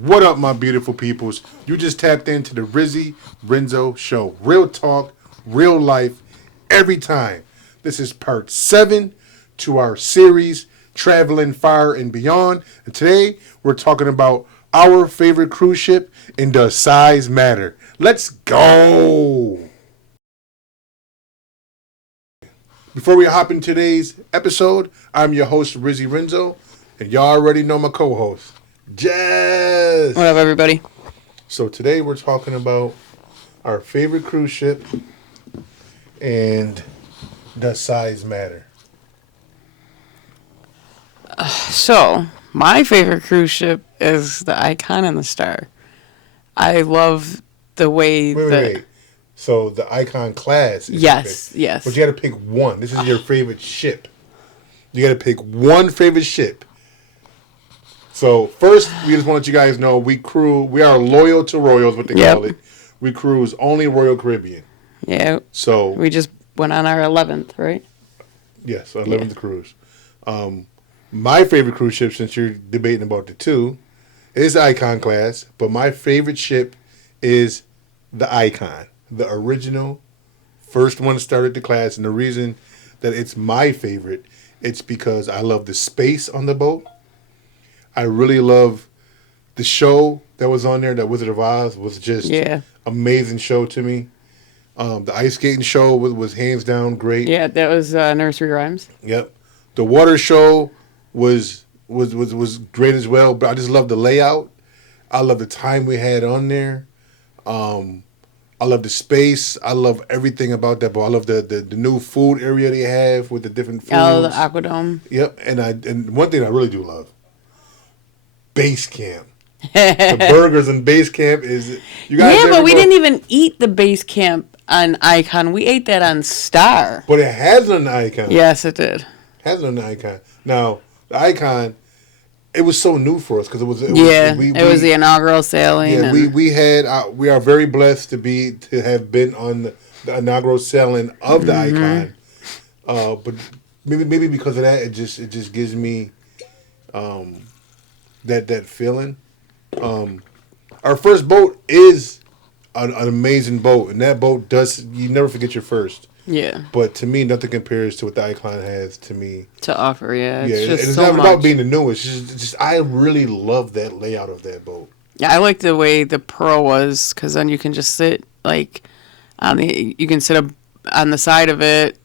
What up, my beautiful peoples? You just tapped into the Rizzy Renzo show. Real talk, real life, every time. This is part 7 to our series, Traveling Fire and Beyond. And today, we're talking about our favorite cruise ship and does size matter. Let's go! Before we hop into today's episode, I'm your host, Rizzy Renzo, and y'all already know my co-host, Jess. What up, everybody? So today we're talking about our favorite cruise ship and does size matter? So, my favorite cruise ship is the Icon and the Star. I love the way Wait. So the Icon class is Yes, your yes. But you got to pick one. This is your favorite ship. You got to pick one favorite ship. So first, we just want to let you guys know we are loyal to Royals, what they call it. We cruise only Royal Caribbean. Yeah. So we just went on our 11th, right? Yes, 11th cruise. My favorite cruise ship, since you're debating about the two, is the Icon class. But my favorite ship is the Icon, the original, first one started the class. And the reason that it's my favorite, it's because I love the space on the boat. I really love the show that was on there. That Wizard of Oz was just amazing show to me. The ice skating show was hands down great. Yeah, that was Nursery Rhymes. Yep. The water show was great as well. But I just love the layout. I love the time we had on there. I love the space. I love everything about that boat. I love the new food area they have with the different foods. Oh, the Aquadome. Yep. And one thing I really do love, base camp. The burgers in base camp is you guys. Yeah, but we didn't even eat the base camp on Icon. We ate that on Star. But it has it on the Icon. Yes, it did. Has it on the Icon. Now the Icon, it was so new for us because it was the inaugural sailing. Yeah, we are very blessed to have been on the inaugural sailing of the Icon. But maybe because of that, it just gives me that feeling. Our first boat is an amazing boat, and that boat you never forget your first. Yeah. But to me, nothing compares to what the Icon has to me. To offer, yeah. It's not about being the newest. It's just I really love that layout of that boat. Yeah, I like the way the Pearl was, because then you can just sit, on the side of it,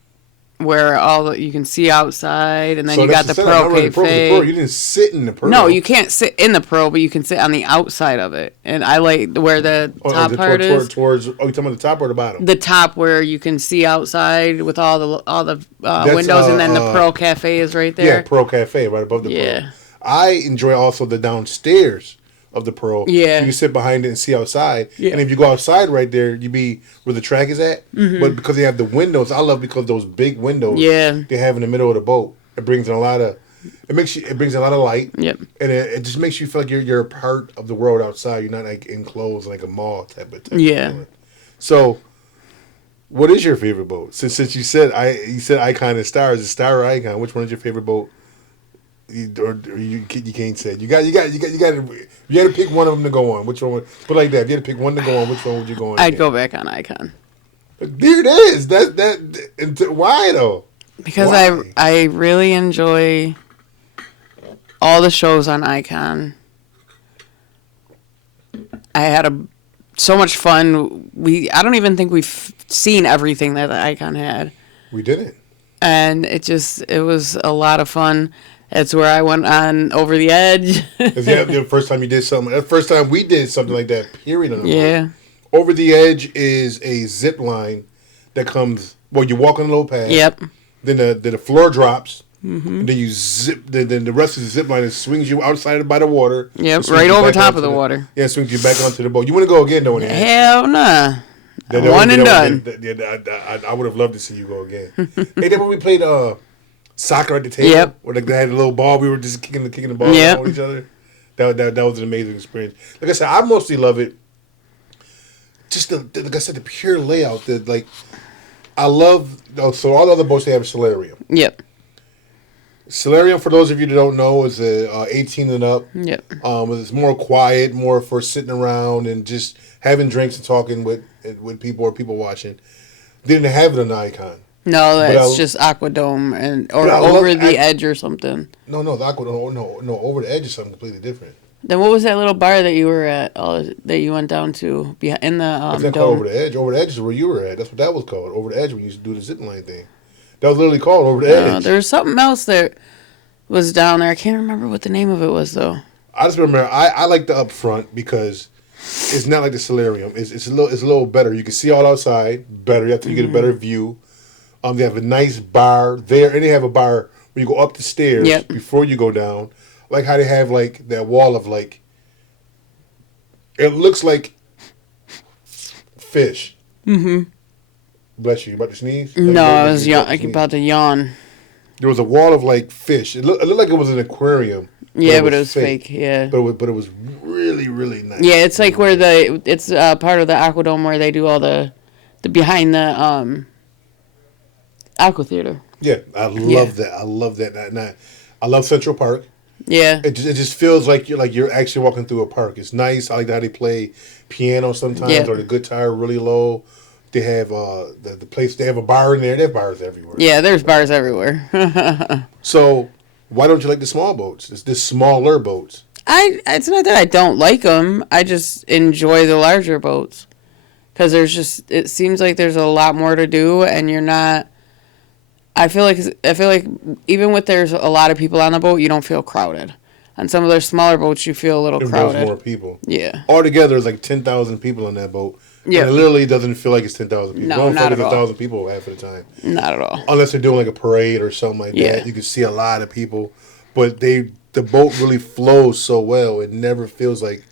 where you can see outside, and then you got the Pearl Cafe. You didn't sit in the Pearl. No, you can't sit in the Pearl, but you can sit on the outside of it. And I like where the top part is. You talking about the top or the bottom? The top, where you can see outside with all the windows, and then the Pearl Cafe is right there. Yeah, Pearl Cafe right above the Pearl. I enjoy also the downstairs of the Pearl. Yeah. So you sit behind it and see outside. Yeah. And if you go outside right there, you be where the track is at. Mm-hmm. But because they have the windows, I love because those big windows they have in the middle of the boat. It brings in it brings a lot of light. Yep. And it just makes you feel like you're a part of the world outside. You're not like enclosed like a mall type of feeling. So what is your favorite boat? Since you said Icon and Star, is it Star or Icon? Which one is your favorite boat? You can't say it. You got to pick one of them to go on. Which one? But like that, if you had to pick one to go on, which one would you go on? I'd go back on Icon. There it is. Why though? Because I really enjoy all the shows on Icon. I had so much fun. I don't even think we've seen everything that the Icon had. We didn't. And it was a lot of fun. It's where I went on Over the Edge. The first time you did something. The first time we did something like that, period. On the boat. Over the Edge is a zip line that comes. Well, you walk on a little path. Yep. Then the floor drops. Mm-hmm. Then you zip. Then the rest of the zip line swings you outside by the water. Yep. Right over top of the water. Yeah, it swings you back onto the boat. You want to go again, don't you? Hell nah. One and done. I would have loved to see you go again. Hey, then when we played soccer at the table, where they had a little ball, we were just kicking the ball around each other. That was an amazing experience. Like I said, I mostly love it. Just like I said, the pure layout. I love. So all the other boats they have a solarium. Yep. Solarium, for those of you that don't know, is a 18 and up. Yep. It's more quiet, more for sitting around and just having drinks and talking with people or people watching. Didn't have it on the Icon. No, that's just Aquadome or Over the Edge or something. No, the Aquadome. No, Over the Edge is something completely different. Then what was that little bar that you were at? That you went down to in the It's not called Over the Edge. Over the Edge is where you were at. That's what that was called. Over the Edge when you used to do the zip line thing. That was literally called Over the Edge. There was something else that was down there. I can't remember what the name of it was though. I just remember I like the up front because it's not like the Solarium. It's a little better. You can see all outside better. You get a better view. They have a nice bar there, and they have a bar where you go up the stairs before you go down. Like how they have like that wall of like, it looks like fish. Mm-hmm. Bless you. You about to sneeze? No, I was about to yawn. There was a wall of like fish. It looked like it was an aquarium. Yeah, but it was fake. Yeah, but it was really, really nice. Yeah, it's like where it's part of the Aquadome where they do all the behind the Aqua Theater. Yeah, I love that. I love that. I love Central Park. Yeah, it just feels like you're actually walking through a park. It's nice. I like how they play piano sometimes or the guitar really low. They have the place. They have a bar in there. They have bars everywhere. Yeah, there's bars everywhere. So why don't you like the small boats? It's the smaller boats. It's not that I don't like them. I just enjoy the larger boats because it seems like there's a lot more to do, and you're not. I feel like even with there's a lot of people on the boat, you don't feel crowded. On some of their smaller boats, you feel a little crowded. There's more people. Yeah. Altogether, there's like 10,000 people on that boat. Yeah. And it literally doesn't feel like it's 10,000 people. No, not at all. 1,000 people half of the time. Not at all. Unless they're doing like a parade or something like that. You can see a lot of people. But the boat really flows so well. It never feels like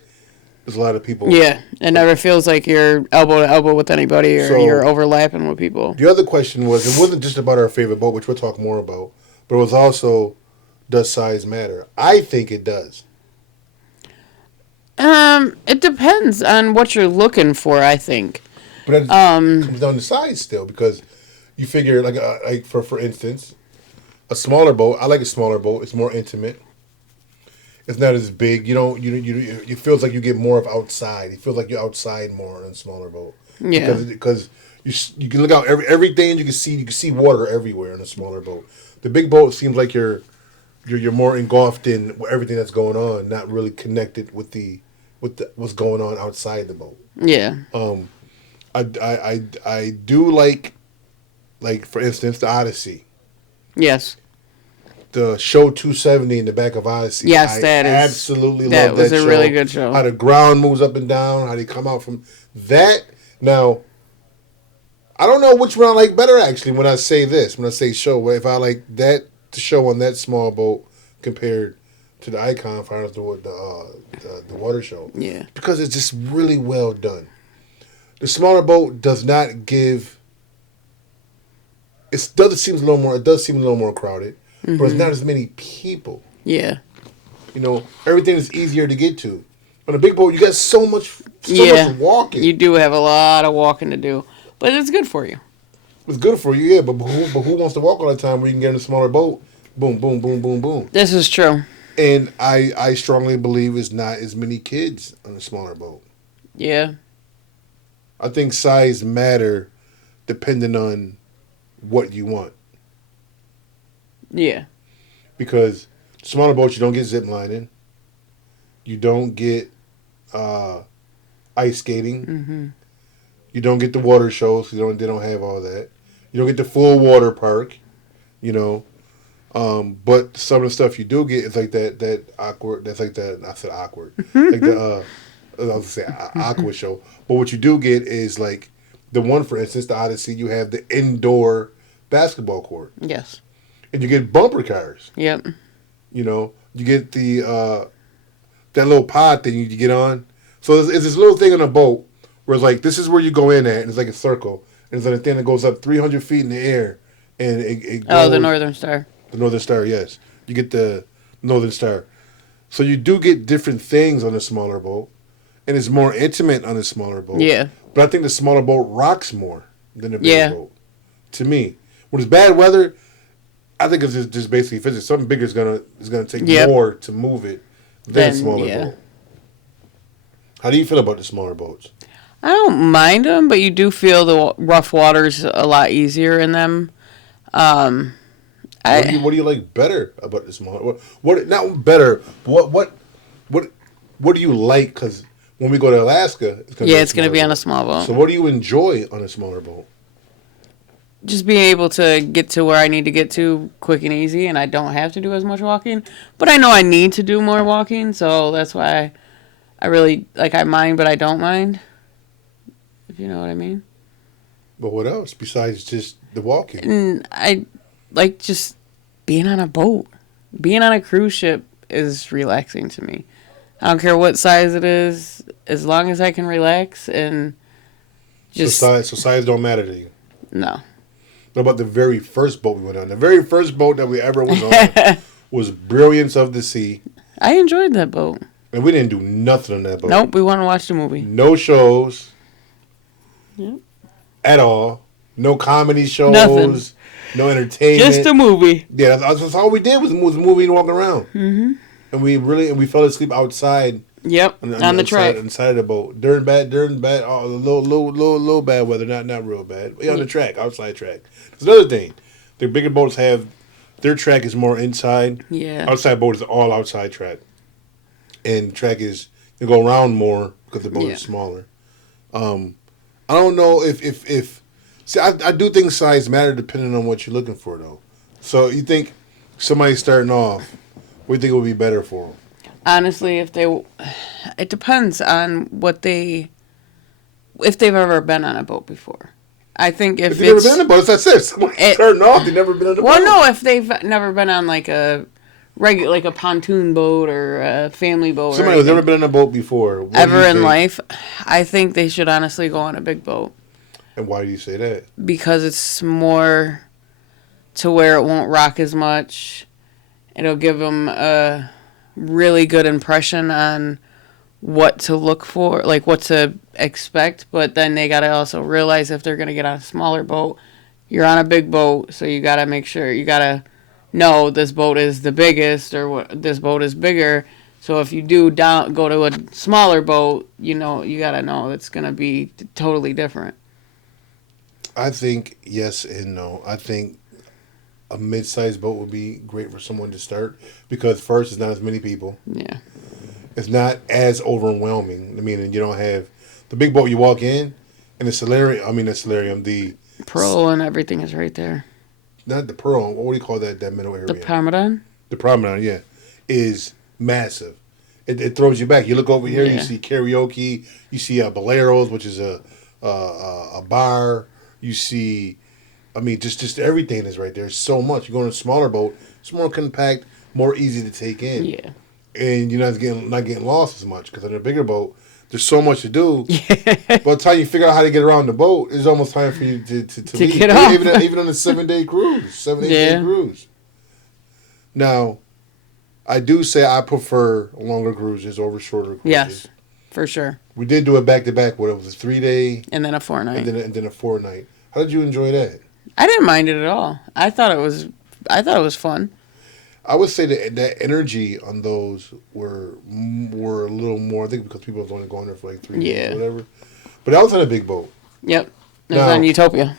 there's a lot of people. Yeah. It never feels like you're elbow to elbow with anybody or you're overlapping with people. The other question was, it wasn't just about our favorite boat, which we'll talk more about, but it was also, does size matter? I think it does. It depends on what you're looking for, I think. But it comes down to size still, because you figure, like for instance, a smaller boat. I like a smaller boat. It's more intimate. It's not as big. It feels like you get more of outside. It feels like you're outside more on a smaller boat. Yeah. Because you can look out everything. You can see water everywhere in a smaller boat. The big boat seems like you're more engulfed in everything that's going on, not really connected with what's going on outside the boat. Yeah. I do like for instance, the Odyssey. Yes. The show 270 in the back of Odyssey. Yes, absolutely love that show. That was a really good show. How the ground moves up and down, how they come out from that. Now, I don't know which one I like better, actually, when I say this. When I say show, if I like the show on that small boat compared to the Icon, for the water show. Yeah. Because it's just really well done. The smaller boat does not give... It does seem a little more crowded. Mm-hmm. But it's not as many people. Yeah. Everything is easier to get to. On a big boat, you got so much walking. You do have a lot of walking to do. But it's good for you. It's good for you, yeah. But who wants to walk all the time where you can get in a smaller boat? Boom, boom, boom, boom, boom. This is true. And I strongly believe it's not as many kids on a smaller boat. Yeah. I think size matter depending on what you want. Yeah. Because smaller boats, you don't get zip lining. You don't get ice skating. Mm-hmm. You don't get the water shows. They don't have all that. You don't get the full water park. But some of the stuff you do get is like that awkward. That's like that. I said awkward. Like I was gonna say aqua show. But what you do get is like the one, for instance, the Odyssey. You have the indoor basketball court. Yes. And you get bumper cars. Yep. You get the that little pod thing you get on. So it's this little thing on a boat where it's like, this is where you go in at, and it's like a circle. And it's like a thing that goes up 300 feet in the air. And it goes, the Northern Star. The Northern Star, yes. You get the Northern Star. So you do get different things on a smaller boat. And it's more intimate on a smaller boat. Yeah. But I think the smaller boat rocks more than a bigger boat. To me. When it's bad weather... I think it's just basically physics. Something bigger is gonna take Yep. more to move it than a smaller Yeah. boat. How do you feel about the smaller boats? I don't mind them, but you do feel the rough waters a lot easier in them. Um, What do you like better about the smaller? What not better? But what do you like? Because when we go to Alaska, it's gonna yeah, be a it's going to smaller be on a boat. small boat. So what do you enjoy on a smaller boat? Just being able to get to where I need to get to quick and easy, and I don't have to do as much walking. But I know I need to do more walking, so that's why I really like. I mind, but I don't mind. If you know what I mean. But what else besides just the walking? And I like just being on a boat. Being on a cruise ship is relaxing to me. I don't care what size it is, as long as I can relax and just So size don't matter to you. no. What about the very first boat we went on? The very first boat that we ever went on was Brilliance of the Sea, I enjoyed that boat. and we didn't do nothing on that boat. Nope, we want to watch the movie. No shows. Yep. At all. No comedy shows. Nothing. No entertainment. Just a movie. Yeah, that's all we did was movie and walk around. Mm-hmm. And we fell asleep outside. Yep, on the track. Inside of the boat during bad, low bad weather, not real bad. We on the track, outside track. There's another thing. The bigger boats have their track is more inside. Yeah. Outside boat is all outside track, and track is you go around more because the boat is smaller. I don't know if see I do think size matter depending on what you're looking for though. So you think somebody starting off, what do you think would be better for them? Honestly, it depends on if they've ever been on a boat before. I think if they've never been on a boat, that's it. Somebody starting off, they've never been on a boat. Well, no, if they've never been on like a regular, like a pontoon boat or a family boat. Somebody who's never been on a boat before. Ever in life, I think they should honestly go on a big boat. And why do you say that? Because it's more to where it won't rock as much. It'll give them a really good impression on what to look for, like what to expect. But then they got to also realize if they're going to get on a smaller boat, you're on a big boat, so you got to make sure, you got to know this boat is the biggest or this boat is bigger. So if you do go to a smaller boat, you got to know it's going to be totally different. I think yes and no. I think a mid-sized boat would be great for someone to start because first, it's not as many people. Yeah. It's not as overwhelming. I mean, you don't have the big boat you walk in, and the solarium, the Pearl and everything is right there. Not the Pearl. What do you call that middle area? The Promenade? The Promenade, yeah, is massive. It throws you back. You look over here, you see karaoke. You see Boleros, which is a bar. You see, just everything is right there. So much. You go on a smaller boat, it's more compact, more easy to take in. Yeah. And you're not getting lost as much because on a bigger boat, there's so much to do. By the time you figure out how to get around the boat, it's almost time for you to leave. Get off. Even on a 7-day cruise, 7-8-day cruise. Now, I do say I prefer longer cruises over shorter cruises. Yes, for sure. We did do it back to back. What it was a 3-day, and then a 4-night, and then a 4-night. How did you enjoy that? I didn't mind it at all. I thought it was fun. I would say that energy on those were a little more. I think because people was only going there for like 3 days or whatever. But I was on a big boat. Yep, it was on Utopia.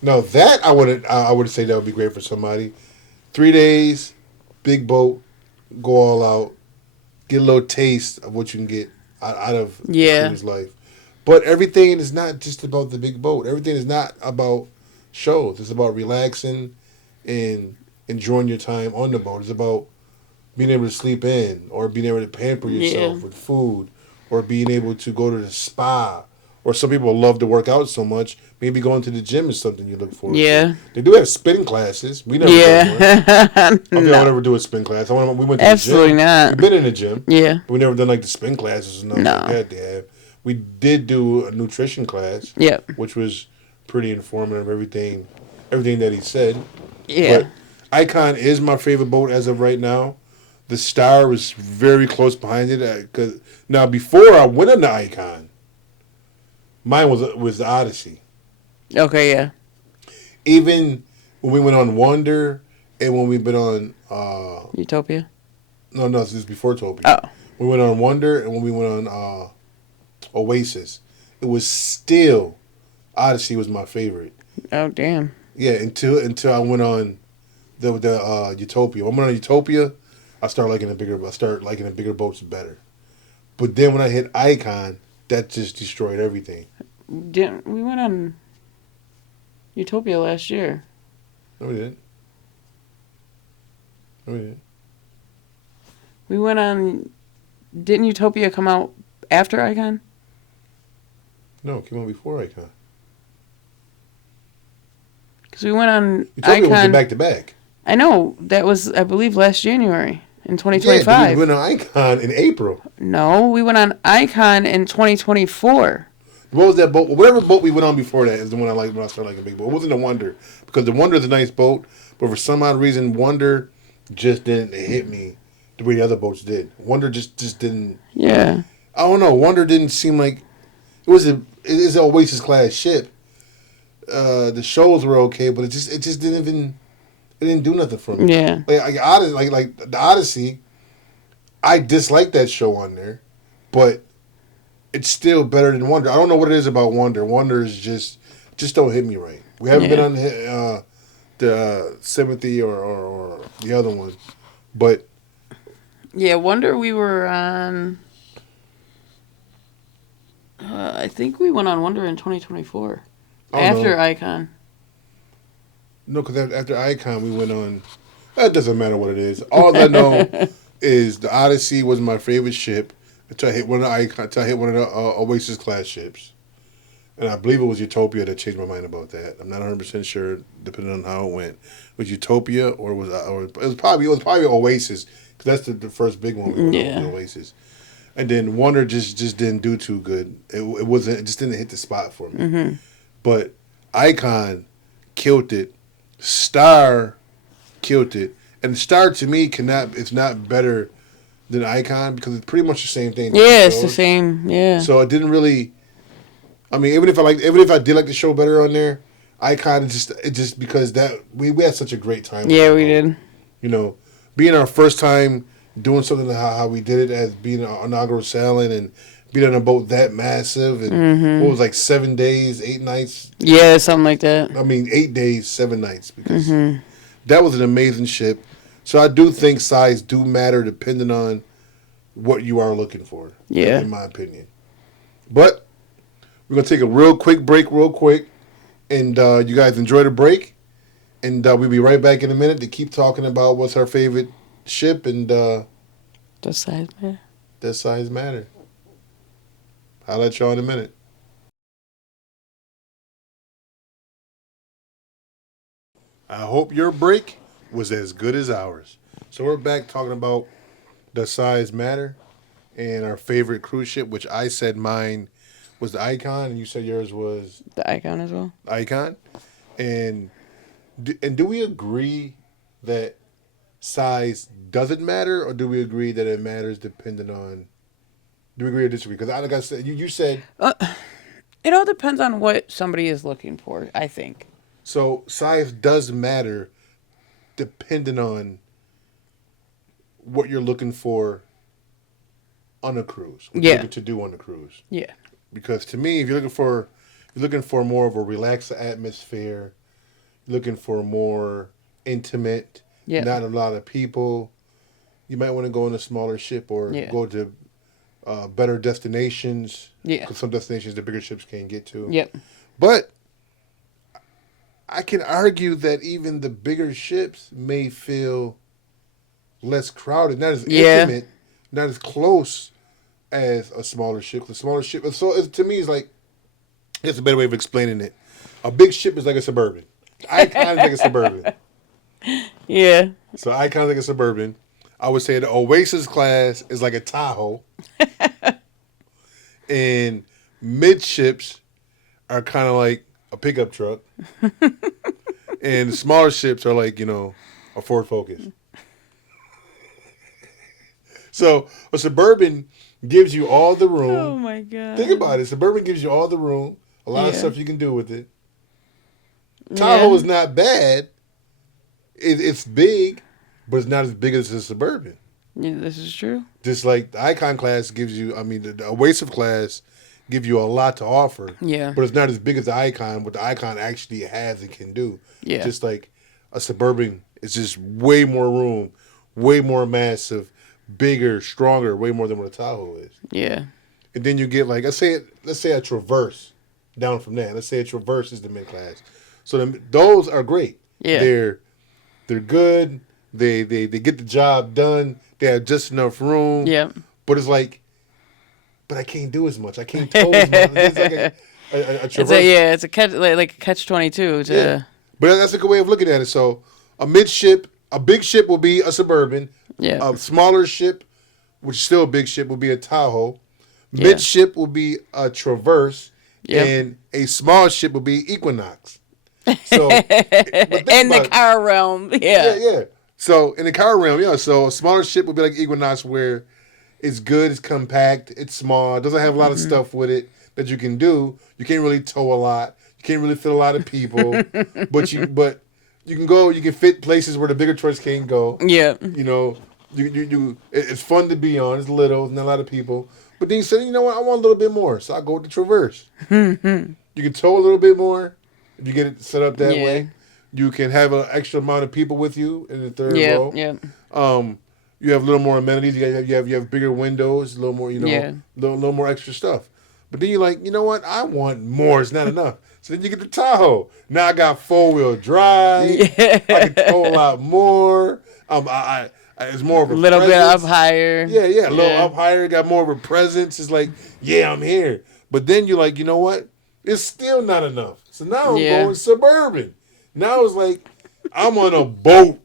No, that I would say that would be great for somebody. 3 days, big boat, go all out, get a little taste of what you can get out of cruise life. But everything is not just about the big boat. Everything is not about shows. It's about relaxing and enjoying your time on the boat. It's about being able to sleep in or being able to pamper yourself with food or being able to go to the spa. Or some people love to work out so much, maybe going to the gym is something you look forward to. They do have spin classes. We never done one. I don't think I would ever do a spin class. We went to Absolutely the gym. not. We've been in the gym. Yeah. But we never done like the spin classes and nothing like that they have. We did do a nutrition class. Yep. Which was pretty informative, everything that he said. Yeah. But Icon is my favorite boat as of right now. The Star was very close behind it. Now, before I went on the Icon, mine was the Odyssey. Okay, yeah. Even when we went on Wonder and when we've been on Utopia. no, this is before Utopia. Oh. We went on Wonder, and when we went on Oasis, it was still Odyssey was my favorite. Oh damn. Yeah, until I went on the Utopia. When I went on Utopia, I started liking the bigger boats better. But then when I hit Icon, that just destroyed everything. We went on Utopia last year. No, we didn't. No, we didn't. We went on. Didn't Utopia come out after Icon? No, it came out before Icon. Because we went on Utopia Icon. was back to back. I know. That was, I believe, last January in 2025. Yeah, we went on Icon in April. No, we went on Icon in 2024. What was that boat? Whatever boat we went on before that is the one I liked when I started liking big boat. It wasn't the Wonder, because the Wonder is a nice boat, but for some odd reason, Wonder just didn't hit me the way the other boats did. Wonder just didn't. Yeah. I don't know. Wonder didn't seem like it is an Oasis class ship. The shows were okay, but it just didn't do nothing for me. Yeah. Like the Odyssey, I dislike that show on there, but it's still better than Wonder. I don't know what it is about Wonder. Wonder is just don't hit me right. We haven't been on the Sympathy or the other one, but yeah, Wonder we were on. I think we went on Wonder in 2024 after Icon. No, because after Icon we went on. That doesn't matter what it is. All I know is the Odyssey was my favorite ship until I hit one of the Oasis class ships, and I believe it was Utopia that changed my mind about that. I'm not 100% sure, depending on how it went. Was Utopia or it was probably Oasis, because that's the first big one we went on, Oasis. And then Wonder just didn't do too good. It just didn't hit the spot for me. Mm-hmm. But Icon killed it. Star killed it. And Star to me it's not better than Icon, because it's pretty much the same thing. Yeah, it's the same. Yeah. So it didn't really. I mean, even if I did like the show better on there, Icon just because that we had such a great time. Yeah, we did. You know, being our first time doing something how we did it, as being an inaugural sailing and being on a boat that massive, and what was like 7 days, 8 nights. Yeah, something like that. I mean, 8 days, 7 nights, because that was an amazing ship. So I do think size do matter depending on what you are looking for. Yeah, in my opinion. But we're gonna take a real quick break, and you guys enjoy the break, and we'll be right back in a minute to keep talking about what's our favorite ship and does size matter? Does size matter? I'll let y'all in a minute. I hope your break was as good as ours. So we're back talking about does size matter and our favorite cruise ship, which I said mine was the Icon, and you said yours was the Icon as well. Icon, and do we agree that size doesn't matter, or do we agree that it matters depending on? Do we agree or disagree? Because like I said, you said it all depends on what somebody is looking for, I think. So size does matter depending on what you're looking for on a cruise. What you're looking to do on a cruise. Yeah. Because to me, if you're looking for more of a relaxed atmosphere, looking for more intimate, not a lot of people, you might want to go on a smaller ship or go to better destinations. Yeah. Because some destinations the bigger ships can't get to. Yep. But I can argue that even the bigger ships may feel less crowded, not as intimate, not as close as a smaller ship. The smaller ship, so to me, it's like, it's a better way of explaining it. A big ship is like a Suburban. Icon is like a Suburban. Yeah. So Icon is like a Suburban. I would say the Oasis class is like a Tahoe. And midships are kind of like a pickup truck. And smaller ships are like, a Ford Focus. So a Suburban gives you all the room. Oh my God. Think about it. Suburban gives you all the room. A lot of stuff you can do with it. Tahoe is not bad. it's big, but it's not as big as the Suburban. Yeah, this is true. Just like the Icon class gives you, I mean, the Oasis class gives you a lot to offer. Yeah. But it's not as big as the Icon, what the Icon actually has and can do. Yeah. Just like a Suburban, it's just way more room, way more massive, bigger, stronger, way more than what a Tahoe is. Yeah. And then you get like, let's say a Traverse down from that. Let's say a Traverse is the mid class. So those are great. Yeah. They're good. They get the job done. They have just enough room. Yeah. But it's like, but I can't do as much. I can't tow as much. It's like a Traverse. It's a catch like a catch-22. Yeah. But that's a good way of looking at it. So a big ship will be a Suburban. Yeah. A smaller ship, which is still a big ship, will be a Tahoe. Yeah. Mid ship will be a Traverse. Yep. And a small ship will be Equinox. So in the car realm, yeah. So in the car realm, yeah. So a smaller ship would be like Equinox, where it's good, it's compact, it's small, it doesn't have a lot of stuff with it that you can do. You can't really tow a lot. You can't really fit a lot of people, but you can go. You can fit places where the bigger trucks can't go. Yeah. You know, it's fun to be on. It's little, not a lot of people. But then you said, you know what, I want a little bit more, so I go with the Traverse. You can tow a little bit more if you get it set up that way. You can have an extra amount of people with you in the third row. Yeah. You have a little more amenities. You have bigger windows, a little more, little more extra stuff. But then you're like, you know what? I want more. It's not enough. So then you get the Tahoe. Now I got 4-wheel drive. Yeah. I can tow a lot more. It's more of a little presence. bit up higher. Yeah, a little up higher. Got more of a presence. It's like, yeah, I'm here. But then you're like, you know what? It's still not enough. So now I'm going Suburban. Now it's like, I'm on a boat.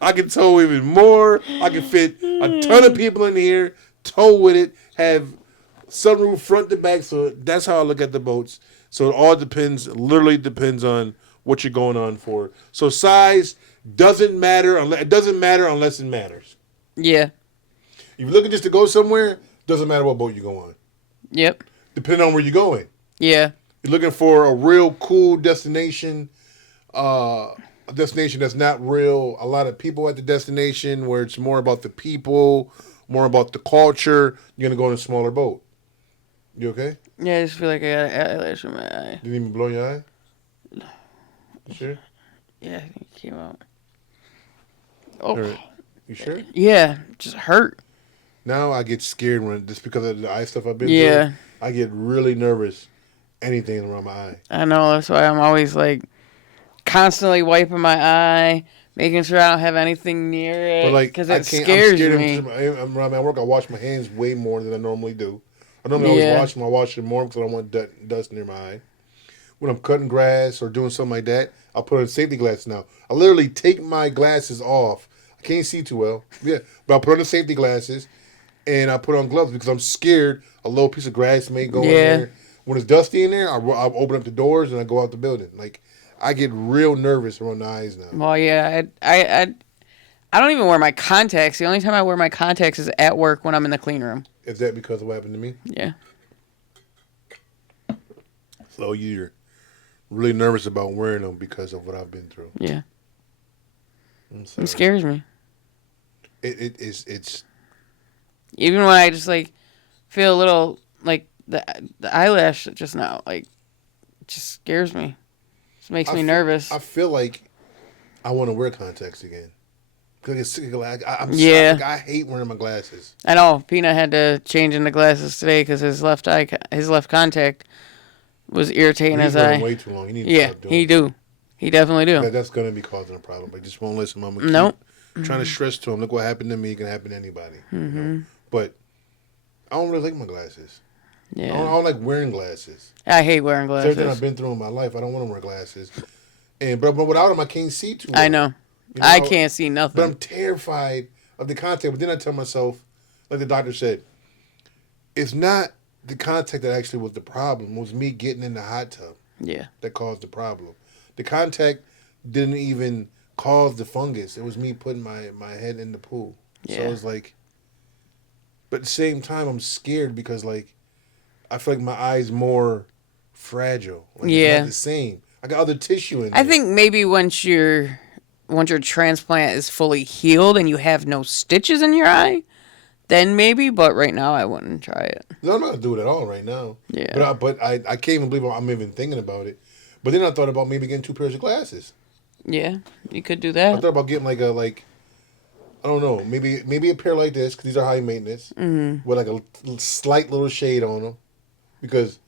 I can tow even more. I can fit a ton of people in here, tow with it, have sunroof front to back. So that's how I look at the boats. So it all literally depends on what you're going on for. So size doesn't matter. It doesn't matter unless it matters. Yeah. If you're looking just to go somewhere, doesn't matter what boat you go on. Yep. Depending on where you're going. Yeah. You're looking for a real cool destination, a destination that's not real, a lot of people at the destination, where it's more about the people, more about the culture, you're going to go in a smaller boat. You okay? Yeah, I just feel like I got an eyelash in my eye. Didn't even blow your eye? You sure? Yeah, I think it came out. Oh. Right. You sure? Yeah, it just hurt. Now I get scared just because of the eye stuff I've been through. I get really nervous anything around my eye. I know, that's why I'm always like constantly wiping my eye, making sure I don't have anything near it. But like, because it scares me. I'm around my work. I wash my hands way more than I normally do. I normally always wash them. I wash them more because I don't want dust near my eye. When I'm cutting grass or doing something like that, I'll put on safety glasses now. I literally take my glasses off. I can't see too well. Yeah, but I'll put on the safety glasses and I put on gloves because I'm scared a little piece of grass may go in there. When it's dusty in there, I'll open up the doors and I go out the building. Like, I get real nervous around the eyes now. Well, yeah, I don't even wear my contacts. The only time I wear my contacts is at work when I'm in the clean room. Is that because of what happened to me? Yeah. So you're really nervous about wearing them because of what I've been through. Yeah. It scares me. It's even when I just like feel a little like the eyelash just now, like, it just scares me. It makes me nervous. I feel like I want to wear contacts again. Because I'm yeah. I hate wearing my glasses. I know. Peanut had to change into glasses today because his left contact was irritating his eye. Way too long. He needs to stop doing He definitely do. That's going to be causing a problem. I just won't listen. I'm going to keep trying to stress to him. Look what happened to me. It can happen to anybody. Mm-hmm. You know? But I don't really like my glasses. Yeah. I don't like wearing glasses. I hate wearing glasses. Everything I've been through in my life, I don't want to wear glasses. But without them, I can't see too well. I know. I can't see nothing. But I'm terrified of the contact. But then I tell myself, like the doctor said, it's not the contact that actually was the problem. It was me getting in the hot tub. Yeah. That caused the problem. The contact didn't even cause the fungus. It was me putting my head in the pool. Yeah. So it's like, but at the same time, I'm scared because, like, I feel like my eye's more fragile. Like, it's not the same. I got other tissue in there. I think maybe once you're once your transplant is fully healed and you have no stitches in your eye, then maybe. But right now, I wouldn't try it. No, I'm not doing it at all right now. Yeah. But I can't even believe I'm even thinking about it. But then I thought about maybe getting 2 pairs of glasses. Yeah, you could do I that. thought about getting I don't know, maybe a pair like this because these are high maintenance with like a slight little shade on them because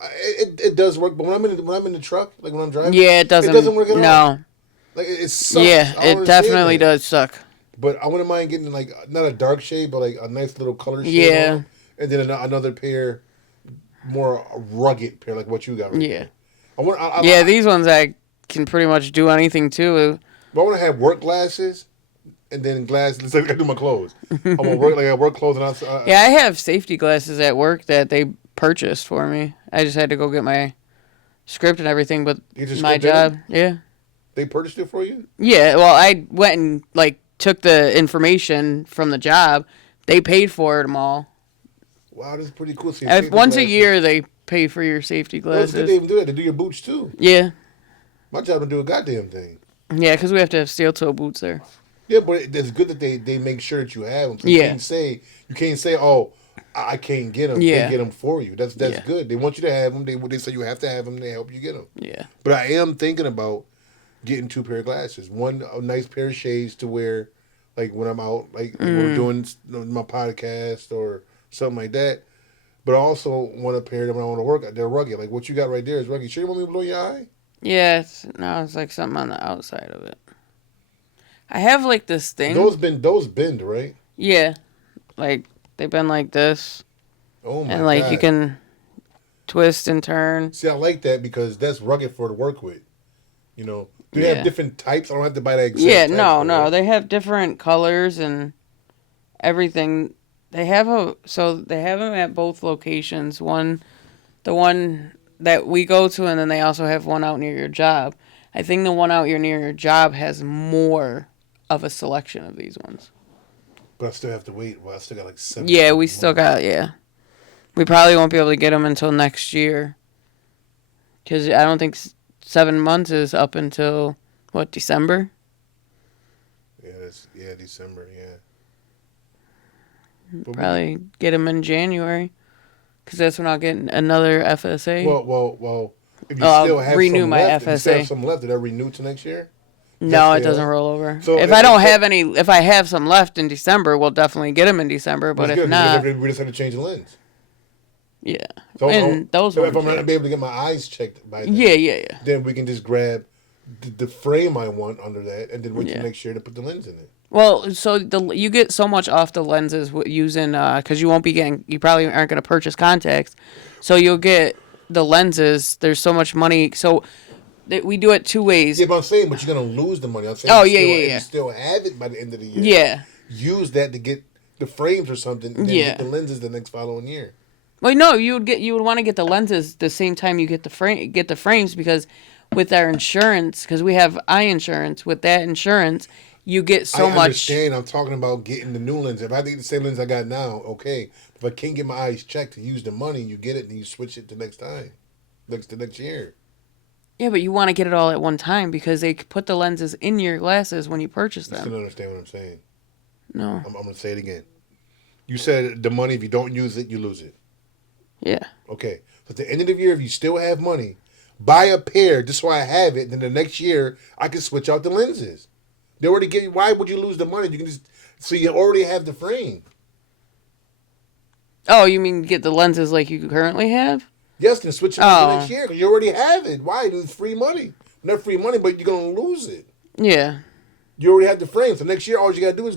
it does work. But when I'm in the truck, like when I'm driving, Yeah, it doesn't work at all. No. Like it sucks. Yeah, it definitely does suck. But I wouldn't mind getting like not a dark shade, but like a nice little color shade. Yeah. On them, and then another pair, more rugged pair like what you got right Yeah. there. These ones I can pretty much do anything to. But I want to have work glasses. And then glasses. Like I do my clothes. I'm gonna work like I work clothes and yeah, I have safety glasses at work that they purchased for me. I just had to go get my script and everything, but my job, yeah. They purchased it for you? Yeah, well, I went and like took the information from the job. They paid for them all. Wow, this is pretty cool. So once a year, they pay for your safety glasses. Well, they even do that. They do your boots too. Yeah. My job don't do a goddamn thing. Yeah, because we have to have steel toe boots there. Yeah, but it's good that they make sure that you have them. So you can't say, oh, I can't get them. Yeah. They get them for you. That's good. They want you to have them. They say you have to have them. They help you get them. Yeah. But I am thinking about getting 2 pair of glasses. One, a nice pair of shades to wear, like when I'm out, like we're doing my podcast or something like that. But I also want a pair that when I want to work, they're rugged. Like what you got right there is rugged. Sure you want me to blow your eye? Yeah, it's like something on the outside of it. I have like this thing. Those bend, right? Yeah, like they bend like this. Oh my god! And like you can twist and turn. See, I like that because that's rugged for to work with. You know, do they have different types? I don't have to buy that exact. Yeah, no, they have different colors and everything. They have them at both locations. The one that we go to, and then they also have one out near your job. I think the one out near your job has more of a selection of these ones. But I still have to wait. Well, I still got like 7. Yeah, we still got, We probably won't be able to get them until next year. Because I don't think 7 months is up until, December? Yeah, December, yeah. Probably get them in January. Because that's when I'll get another FSA. Well, if you still have renew my left, FSA. If you still have some left, did that renew to next year? No, it doesn't roll over. So if I have some left in December, we'll definitely get them in December. But if not, we just have to change the lens. Yeah, so and those. So if I'm not be able to get my eyes checked by then, yeah, then we can just grab the frame I want under that, and then wait till next year to put the lens in it. Well, so you get so much off the lenses using because you probably aren't going to purchase contacts, so you'll get the lenses. There's so much money, so. We do it 2 ways. Yeah, but I'm saying, you're gonna lose the money. I'm saying, yeah. You still have it by the end of the year. Yeah. Use that to get the frames or something. And then get the lenses the next following year. Well, no, you would want to get the lenses the same time you get the frames because with our insurance, because we have eye insurance. With that insurance, you get so much. I understand. I'm talking about getting the new lens. If I get the same lens I got now, okay. If I can't get my eyes checked to use the money, you get it and you switch it to next time, the next year. Yeah, but you want to get it all at one time because they put the lenses in your glasses when you purchase them. You still don't understand what I'm saying. No. I'm going to say it again. You said the money, if you don't use it, you lose it. Yeah. Okay. So at the end of the year, if you still have money, buy a pair just so I have it. Then the next year, I can switch out the lenses. They already give you, why would you lose the money? You can just, so you already have the frame. Oh, you mean get the lenses like you currently have? Yes, then switch it to next year because you already have it. Why? It's free money. Not free money, but you're going to lose it. Yeah. You already have the frame. So next year, all you got to do is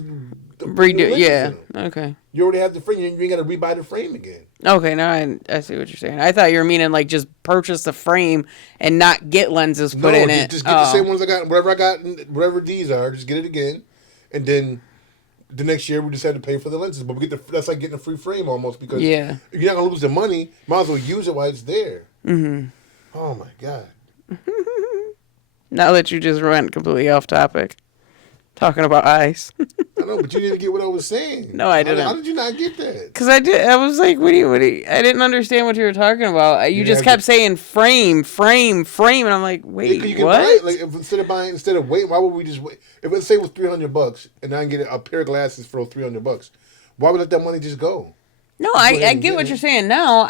redo. Yeah. Okay. You already have the frame. You ain't got to rebuy the frame again. Okay, now I see what you're saying. I thought you were meaning like just purchase the frame and not get lenses put in it. Just get the same ones I got. Whatever these are, just get it again. And then the next year, we just had to pay for the lenses. But that's like getting a free frame almost because if you're not going to lose the money, might as well use it while it's there. Mm-hmm. Oh, my God. Now that you just went completely off topic. Talking about ice. I know, but you didn't get what I was saying. No, I didn't. How did you not get that? Because I did. I was like, what do you? I didn't understand what you were talking about. You just kept saying frame, and I'm like, wait, you can what? buy it, like instead of waiting, why would we just wait? If let's say it was $300 and I can get a pair of glasses for $300, why would let that money just go? No, I get what you're saying now.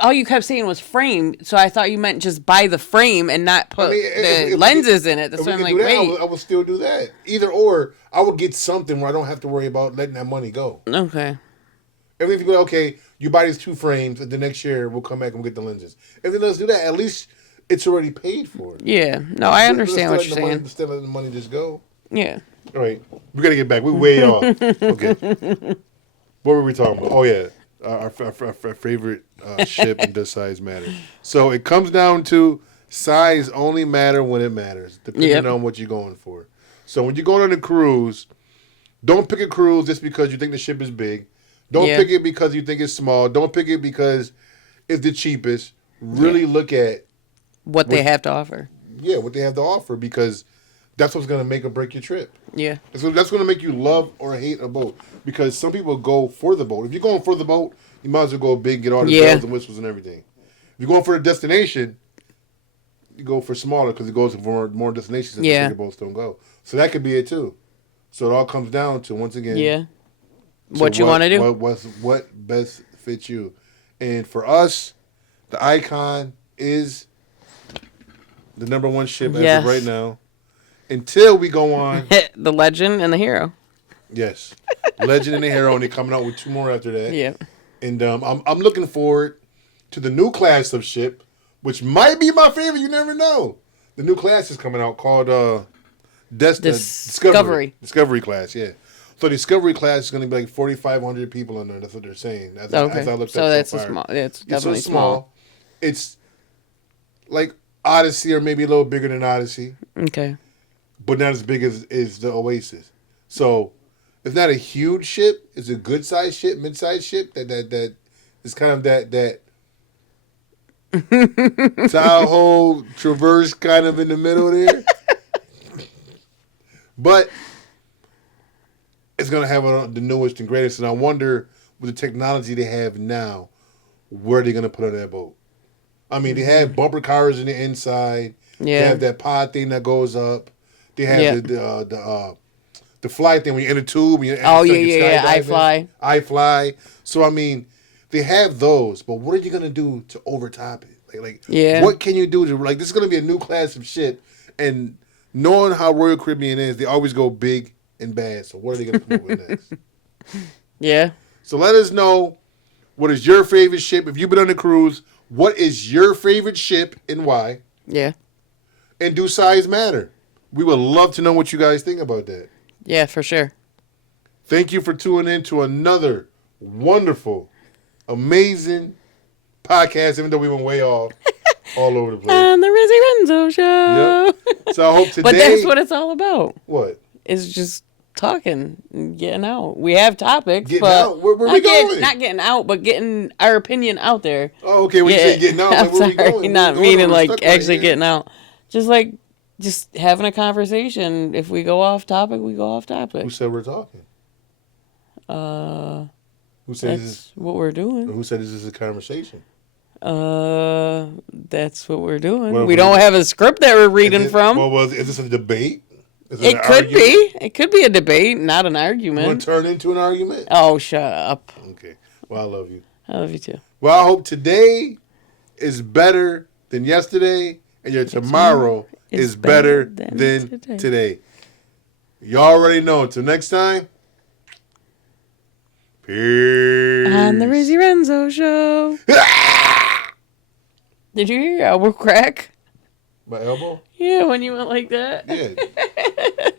All you kept saying was frame, so I thought you meant just buy the frame and not put the lenses in it. That's why I'm like, wait. I would still do that. Either or, I would get something where I don't have to worry about letting that money go. Okay. If you go, okay, you buy these 2 frames, and the next year we'll come back and we'll get the lenses. If it does do that, at least it's already paid for. Yeah. No, I understand what you're saying. Instead of letting the money just go. Yeah. All right. We got to get back. We're way off. Okay. What were we talking about? Oh, yeah. Our favorite ship and does size matter. So it comes down to size only matter when it matters, depending on what you're going for. So when you're going on a cruise, don't pick a cruise just because you think the ship is big. Don't pick it because you think it's small. Don't pick it because it's the cheapest. Really look at what they have to offer. Yeah, what they have to offer, because that's what's going to make or break your trip. Yeah. So that's going to make you love or hate a boat, because some people go for the boat. If you're going for the boat, you might as well go big, get all the bells and whistles and everything. If you're going for a destination, you go for smaller because it goes for more destinations that the bigger boats don't go. So that could be it too. So it all comes down to, once again, what you want to do. What best fits you. And for us, the Icon is the #1 ship as of right now. Until we go on. The Legend and the Hero. Yes. Legend and the Hero, and they're coming out with 2 more after that. Yeah. And I'm looking forward to the new class of ship, which might be my favorite. You never know. The new class is coming out called Discovery. Discovery class, yeah. So Discovery class is going to be like 4,500 people in there. That's what they're saying. As I looked at that's so small. It's definitely small. It's like Odyssey, or maybe a little bigger than Odyssey. Okay. But not as big as the Oasis. So it's not a huge ship. It's a good sized ship, mid sized ship that is kind of that Tahoe Traverse kind of in the middle there. But it's gonna have the newest and greatest, and I wonder, with the technology they have now, where they're gonna put on that boat. I mean, they have bumper cars in the inside. Yeah. They have that pod thing that goes up. They have the fly thing when you're in a tube. I fly. So I mean, they have those, but what are you gonna do to overtop it? What can you do to this is gonna be a new class of ship, and knowing how Royal Caribbean is, they always go big and bad. So what are they gonna come up with next? Yeah. So let us know, what is your favorite ship? If you've been on a cruise, what is your favorite ship and why? Yeah. And do size matter? We would love to know what you guys think about that. Yeah, for sure. Thank you for tuning in to another wonderful, amazing podcast, even though we went way off all over the place. On the Rizzy Renzo Show. Yep. So I hope today... But that's what it's all about. What? It's just talking and getting out. We have topics, getting but out? Where we going? Not getting out, but getting our opinion out there. Oh, okay. When you say getting out, I'm where sorry, we going? Not meaning actually getting out. Just having a conversation. If we go off topic, we go off topic. Who said we're talking? Who said that's what we're doing? Who said this is a conversation? That's what we're doing. We don't have a script that we're reading from. Well, is this a debate? It could be. It could be a debate, not an argument. You want to turn into an argument? Oh, shut up. Okay. Well, I love you. I love you too. Well, I hope today is better than yesterday, and your tomorrow is better than today. You already know. Until next time, peace. On the Rizzy Renzo Show. Did you hear your elbow crack? My elbow? Yeah, when you went like that. Yeah.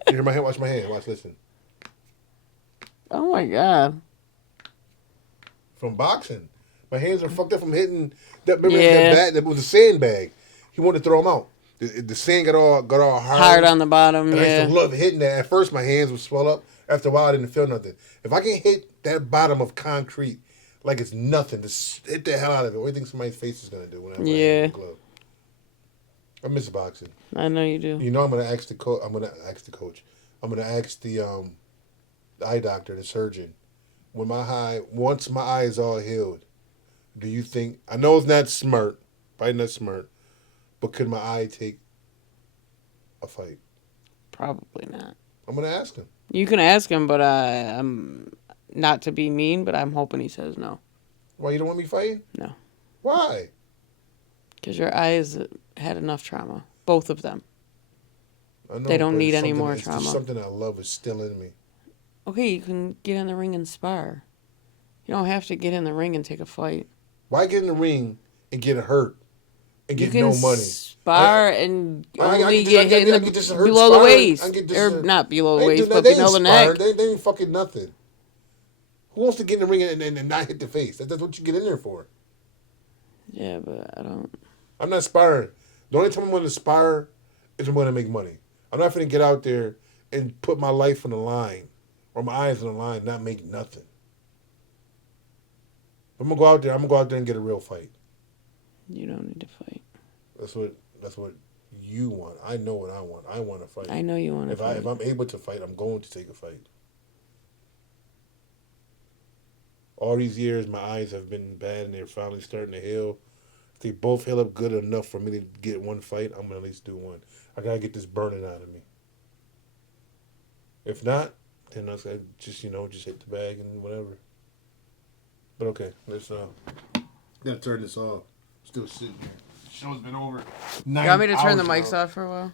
You hear my hand? Watch my hand. Watch, listen. Oh my God. From boxing. My hands are fucked up from hitting that. Remember that bat? That was a sandbag. He wanted to throw them out. The sand got all hard on the bottom. And I used to love hitting that. At first, my hands would swell up. After a while, I didn't feel nothing. If I can hit that bottom of concrete like it's nothing, just hit the hell out of it. What do you think somebody's face is gonna do when I hit the glove? I miss boxing. I know you do. You know, I'm gonna ask the coach. I'm gonna ask the eye doctor, the surgeon, once my eye is all healed, do you think? I know it's not smart, probably not smart, but could my eye take a fight? Probably not. I'm gonna ask him. You can ask him, but I'm not to be mean, but I'm hoping he says no. Why you don't want me fighting? No. Why? Because your eyes had enough trauma, both of them. I know, They don't but need it's any something- more it's trauma. just something I love is still in me. Okay, you can get in the ring and spar. You don't have to get in the ring and take a fight. Why get in the ring and get hurt and You get can no money? spar and I only can get hit in below the waist. Or not below the waist, but below the neck. They ain't fucking nothing. Who wants to get in the ring and not hit the face? That's what you get in there for. Yeah, but I don't. I'm not sparring. The only time I'm going to spar is when I'm going to make money. I'm not going to get out there and put my life on the line or my eyes on the line, not make nothing. I'm gonna go out there. I'm gonna go out there and get a real fight. You don't need to fight. That's what you want. I know what I want. I want to fight. I know you want to fight. If I'm able to fight, I'm going to take a fight. All these years, my eyes have been bad, and they're finally starting to heal. If they both heal up good enough for me to get one fight, I'm gonna at least do one. I gotta get this burning out of me. If not, then I said just hit the bag and whatever. But okay, let's gotta turn this off. Still sitting here. The show's been over. You want me to turn the mics off for a while?